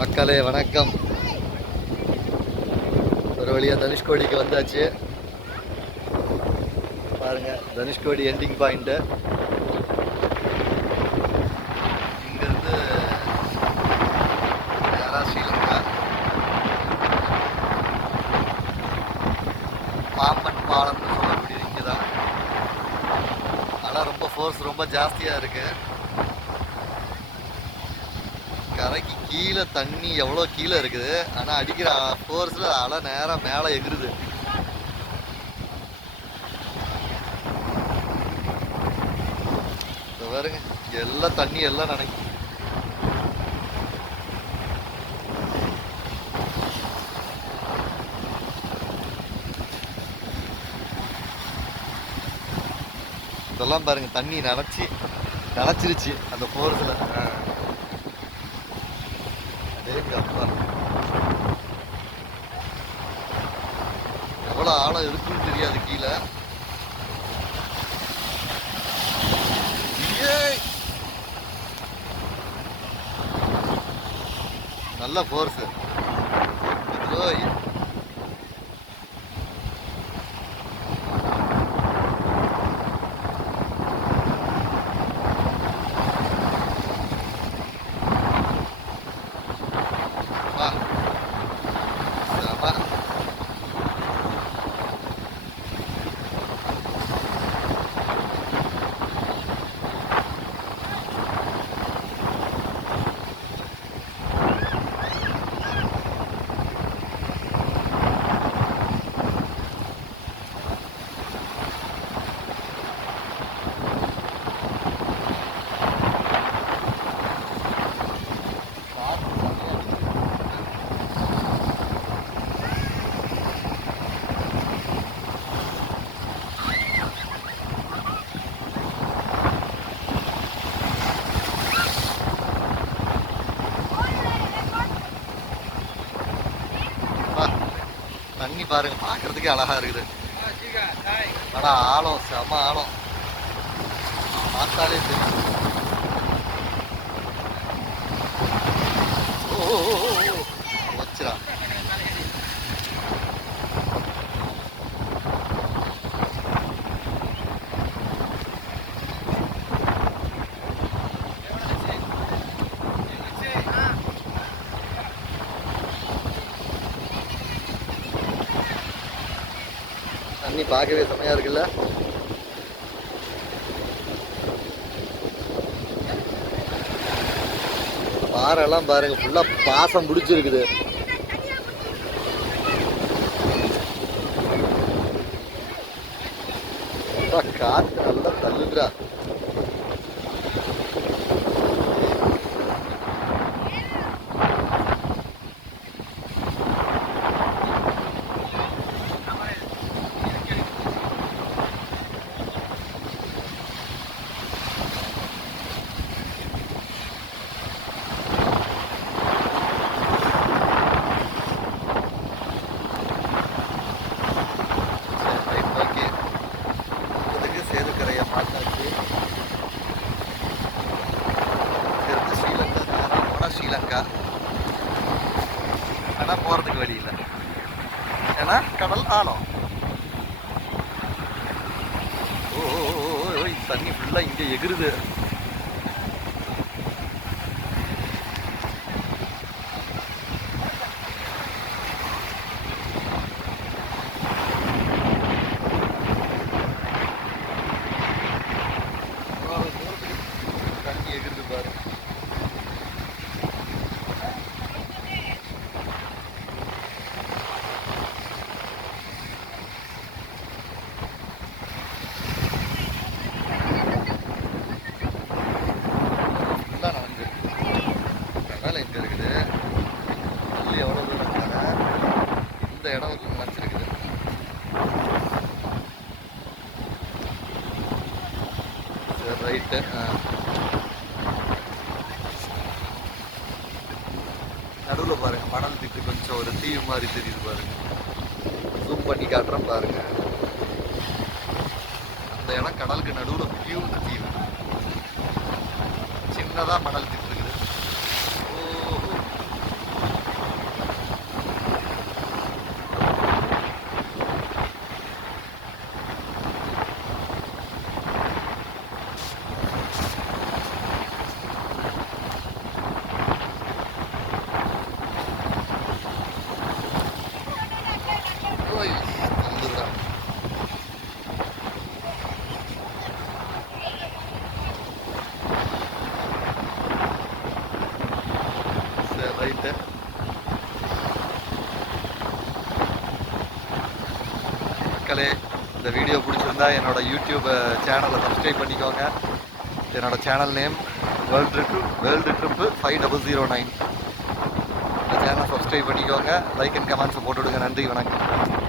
மக்களே வணக்கம். ஒரு வழியாக தனுஷ்கோடிக்கு வந்தாச்சு. பாருங்கள் தனுஷ்கோடி எண்டிங் பாயிண்ட்டு இங்கிருந்து நேரா ஸ்ரீலங்கா? பாம்பன் பாலம்னு சொல்லக்கூடியது இங்கே தான் ஆனால் ரொம்ப ஃபோர்ஸ் ரொம்ப ஜாஸ்தியாக இருக்குது கரைக்கு கீழே தண்ணி எவ்வளோ கீழே இருக்குது? ஆனால் அடிக்கிற ஃபோர்ஸில் அலை நேரம் மேலே எகிருது. பாருங்க எல்லாம் தண்ணி எல்லாம் நினைக்கும் இதெல்லாம் பாருங்க தண்ணி நினச்சி நினச்சிருச்சு அந்த ஃபோர்ஸில் அடேங்கப்பா எவ்வளோ ஆழம் இருக்குன்னு தெரியாது கீழே. ஏய்! நல்ல ஃபோர்ஸ் பாருங்க பார்க்கறதுக்கே அழகா இருக்குது. ஆனா ஆழம் செம ஆழம் பார்த்தாலே தெரியும். ஓ, ஓ, ஓ, ஓ, ஓ. வச்சிரா தண்ணி பார்க்கவே செம்மையா இருக்குல்ல? பாறைலாம் பாருங்க ஃபுல்லா பாசம் பிடிச்சிருக்குது. காற்று நல்லா தள்ளுதுடா. காணும் ஓ ஓ, ஓ, தண்ணி ஃபுல்லாக இங்கே எகிருது அவ்வளவு தூரத்துக்கு தண்ணி எகிருது பாரு ஃபுல்லாக நடந்து கடல் எங்கே இருக்குது தள்ளி எவ்வளோ தூரம் கடை இந்த இடம் வந்து நினச்சிருக்குது சரி ரைட்டு நடுவில் பாருங்க மணல் திட்டு கொஞ்சம் ஒரு தீவு மாதிரி தெரியுது பாருங்க. ஜூம் பண்ணி காட்டுறேன் பாருங்க. அந்த இடம் கடலுக்கு நடுவில் பியூர் தீவு. சின்னதாக மணல் திட்டு இருக்குது ஓ இந்த வீடியோ பிடிச்சிருந்தா என்னோட யூடியூப் சேனலை சப்ஸ்கிரைப் பண்ணிக்கோங்க. என்னோட channel name world trip world trip five double zero nine இந்த சேனலை சப்ஸ்கிரைப் பண்ணிக்கோங்க. லைக் அண்ட் கமெண்ட்ஸை போட்டு விடுங்க நன்றி வணக்கம்.